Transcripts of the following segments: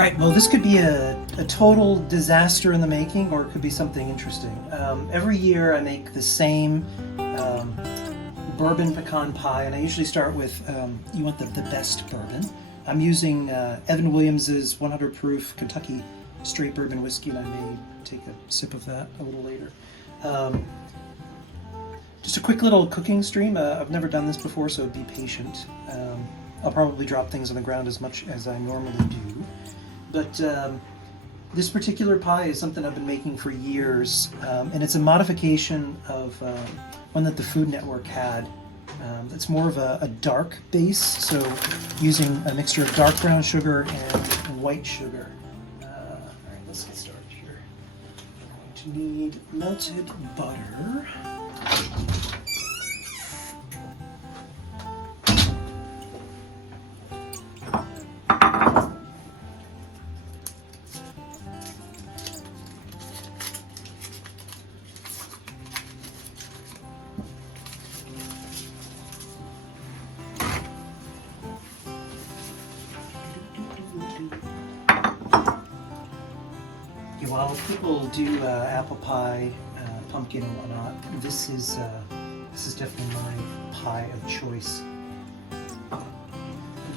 Right, well this could be a total disaster in the making, or it could be something interesting. Every year I make the same bourbon pecan pie, and I usually start with, you want the best bourbon. I'm using Evan Williams's 100 proof Kentucky straight bourbon whiskey, and I may take a sip of that a little later. Just a quick little cooking stream. I've never done this before, so be patient. I'll probably drop things on the ground as much as I normally do. But this particular pie is something I've been making for years, and it's a modification of one that the Food Network had. It's more of a dark base, so using a mixture of dark brown sugar and white sugar. All right, let's get started here. We're going to need melted butter. While people do apple pie, pumpkin and whatnot, this is definitely my pie of choice. I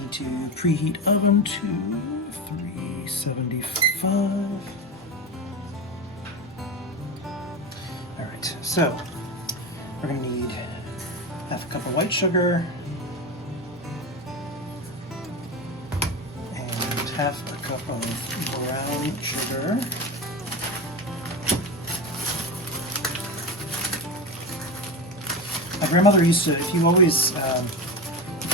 need to preheat oven to 375. All right, so we're gonna need half a cup of white sugar and half a cup of brown sugar. My grandmother used to, if you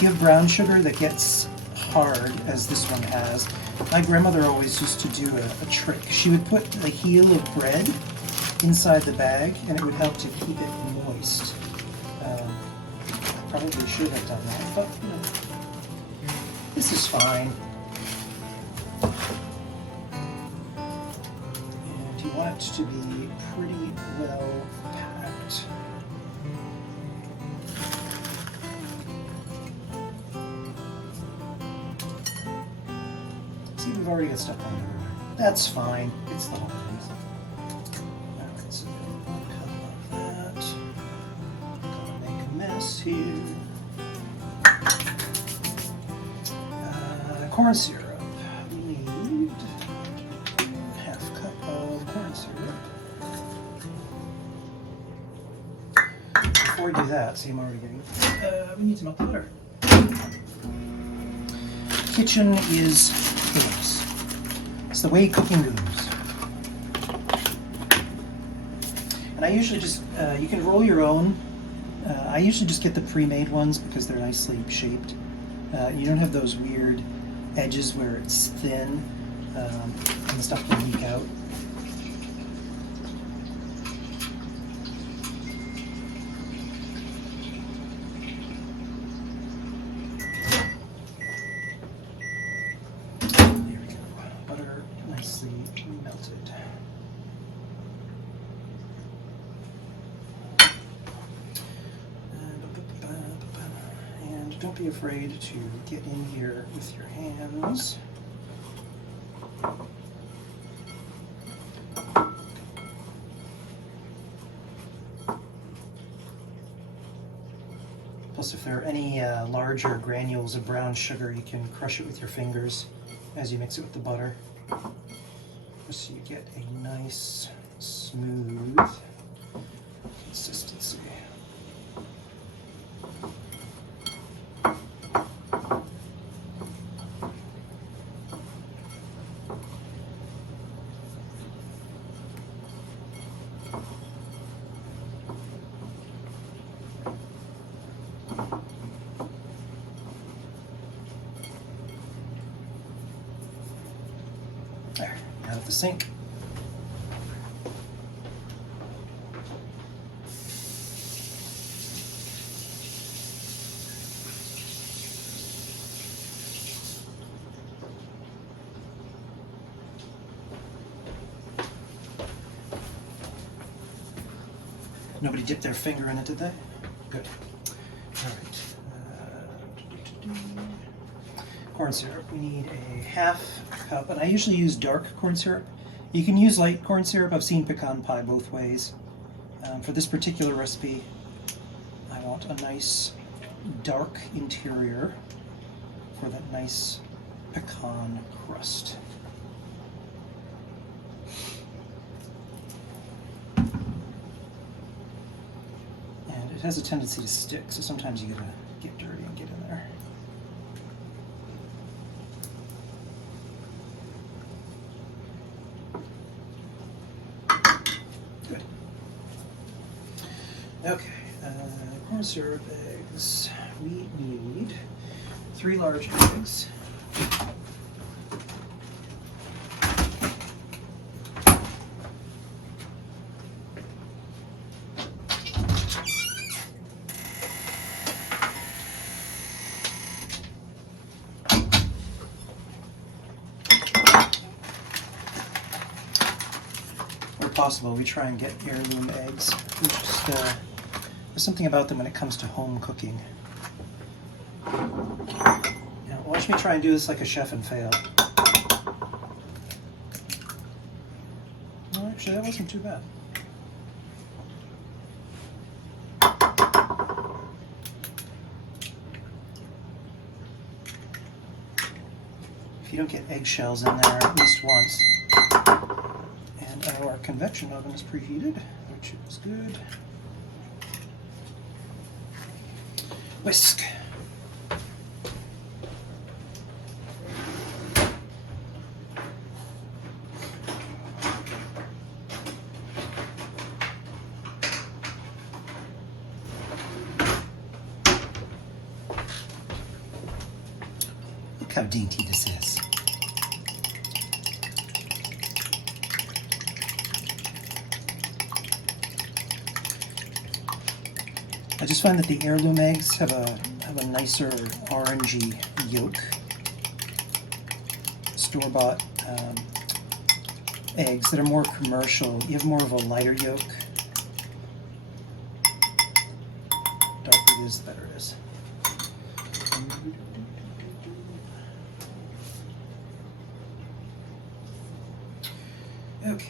have brown sugar that gets hard, as this one has, my grandmother always used to do a trick. She would put a heel of bread inside the bag, and it would help to keep it moist. Probably should have done that, but you know, this is fine. And you want it to be pretty well packed. See, we've already got stuff on there. That's fine. It's the holidays. Alright, so 1 cup of that. Gonna make a mess here. Corn syrup. We need half cup of corn syrup. Before we do that, see, I'm already getting. We need to melt the butter. Kitchen is chaos. It's the way cooking goes. And I usually just, you can roll your own. I usually just get the pre-made ones because they're nicely shaped. You don't have those weird edges where it's thin and the stuff can leak out. There we go. Butter nicely melted. And don't be afraid to get in here with your hands. Plus, if there are any larger granules of brown sugar, you can crush it with your fingers as you mix it with the butter, just so you get a nice, smooth consistency. There, out of the sink. Nobody dipped their finger in it, did they? Good. All right. Corn syrup. We need a half cup, and I usually use dark corn syrup. You can use light corn syrup. I've seen pecan pie both ways. For this particular recipe, I want a nice dark interior for that nice pecan crust. And it has a tendency to stick, so sometimes you gotta get dirty and get in there. Good. Okay, corn syrup, eggs. We need 3 large eggs. Where possible, we try and get heirloom eggs. There's something about them when it comes to home cooking. Now, watch me try and do this like a chef and fail. Well, actually, that wasn't too bad. If you don't get eggshells in there at least once. And our convection oven is preheated, which is good. Whisk. Look how dainty this is. I just find that the heirloom eggs have a nicer orangey yolk. Store-bought eggs that are more commercial, you have more of a lighter yolk. Darker it is, the better it is. Okay.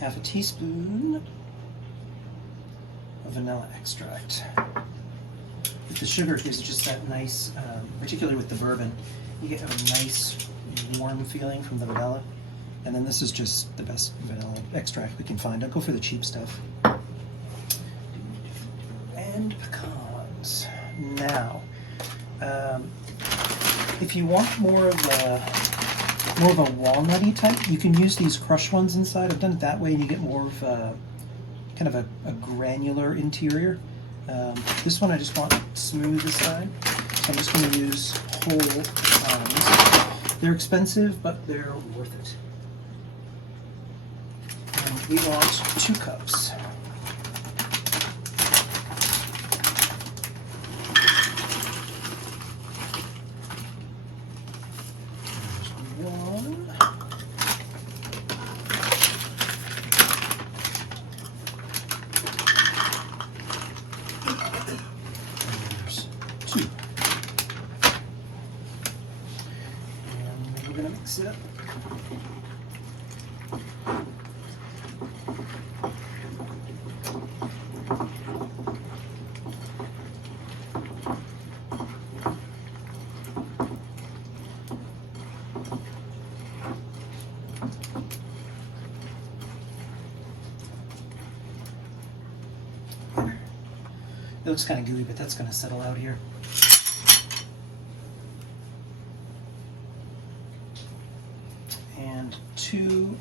Half a teaspoon of vanilla extract. With the sugar, gives just that nice, particularly with the bourbon, you get a nice warm feeling from the vanilla. And then this is just the best vanilla extract we can find. Don't go for the cheap stuff. And pecans. Now, if you want more of a walnutty type, you can use these crushed ones inside. I've done it that way, and you get more of a kind of a granular interior. This one I just want smooth aside, so I'm just going to use whole pecans. They're expensive, but they're worth it. And we want 2 cups. Mix it up. It looks kind of gooey, but that's going to settle out here. And 2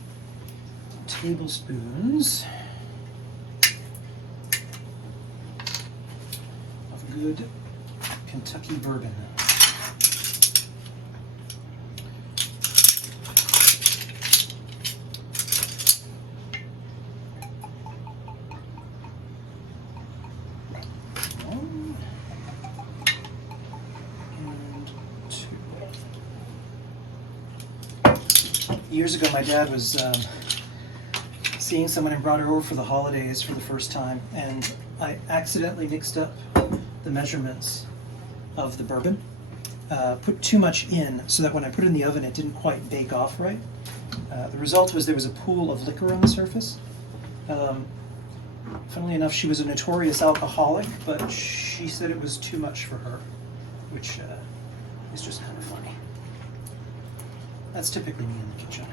tablespoons of good Kentucky bourbon. Years ago, my dad was seeing someone and brought her over for the holidays for the first time, and I accidentally mixed up the measurements of the bourbon. Put too much in so that when I put it in the oven it didn't quite bake off right. The result was there was a pool of liquor on the surface. Funnily enough, she was a notorious alcoholic, but she said it was too much for her, which is just kind of funny. That's typically me in the kitchen.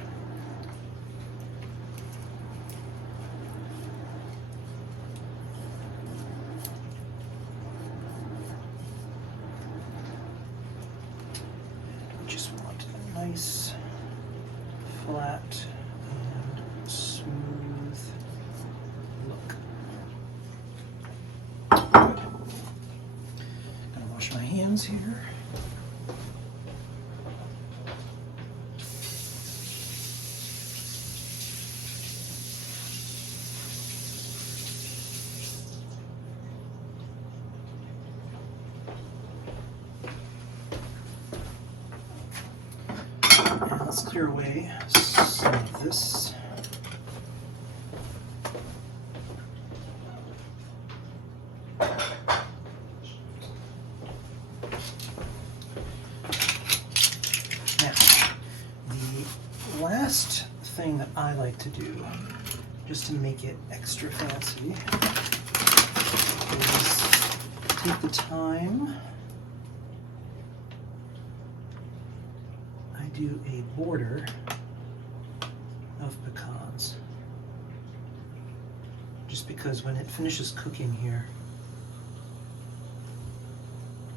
Just want a nice, flat, and smooth look. Good. Gonna wash my hands here. And let's clear away some of this. Now, the last thing that I like to do, just to make it extra fancy, is take the time. I do a border of pecans, just because when it finishes cooking here,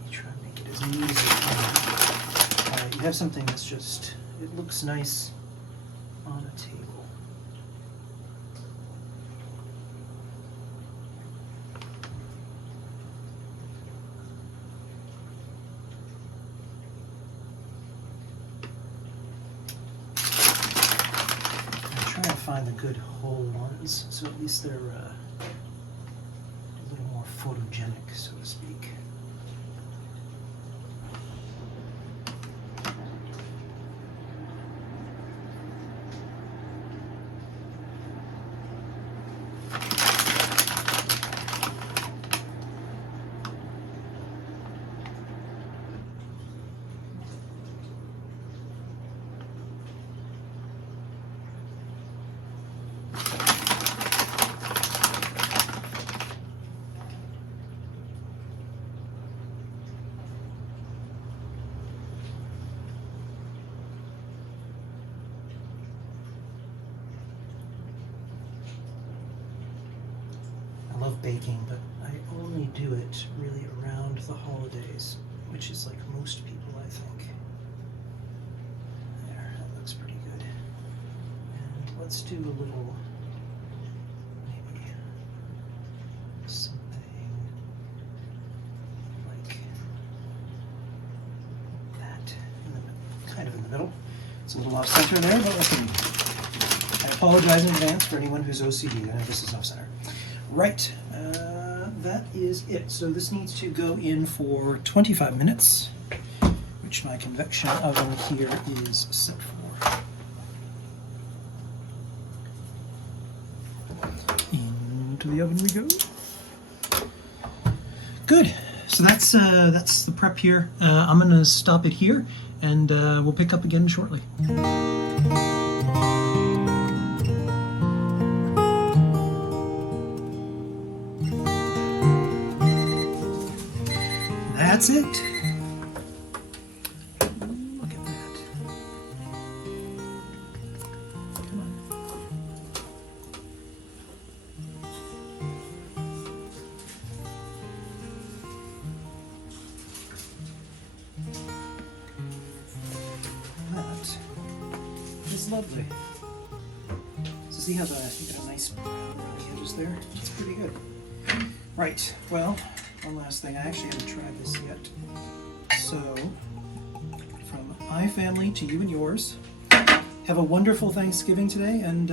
you try and make it as neat as you can. You have something that's just, it looks nice on a table. Find the good whole ones, so at least they're a little more photogenic, so to speak. I love baking, but I only do it really around the holidays, which is like most people, I think. There, that looks pretty good. And let's do a little, maybe something like that, kind of in the middle. It's a little off center there, but listen, I apologize in advance for anyone who's OCD. I know this is off center. Right, that is it. So this needs to go in for 25 minutes, which my convection oven here is set for. Into the oven we go. Good. So that's the prep here. I'm going to stop it here, and we'll pick up again shortly. That's it. Look at that. Come on. That is lovely. So see how you get a nice brown around the edges there? It's pretty good. Right, well, one last thing. I actually haven't tried this yet. So, from my family to you and yours, have a wonderful Thanksgiving today, and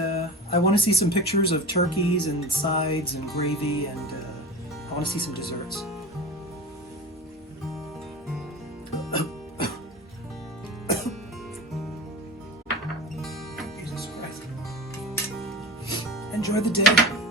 I want to see some pictures of turkeys and sides and gravy, and I want to see some desserts. enjoy the day.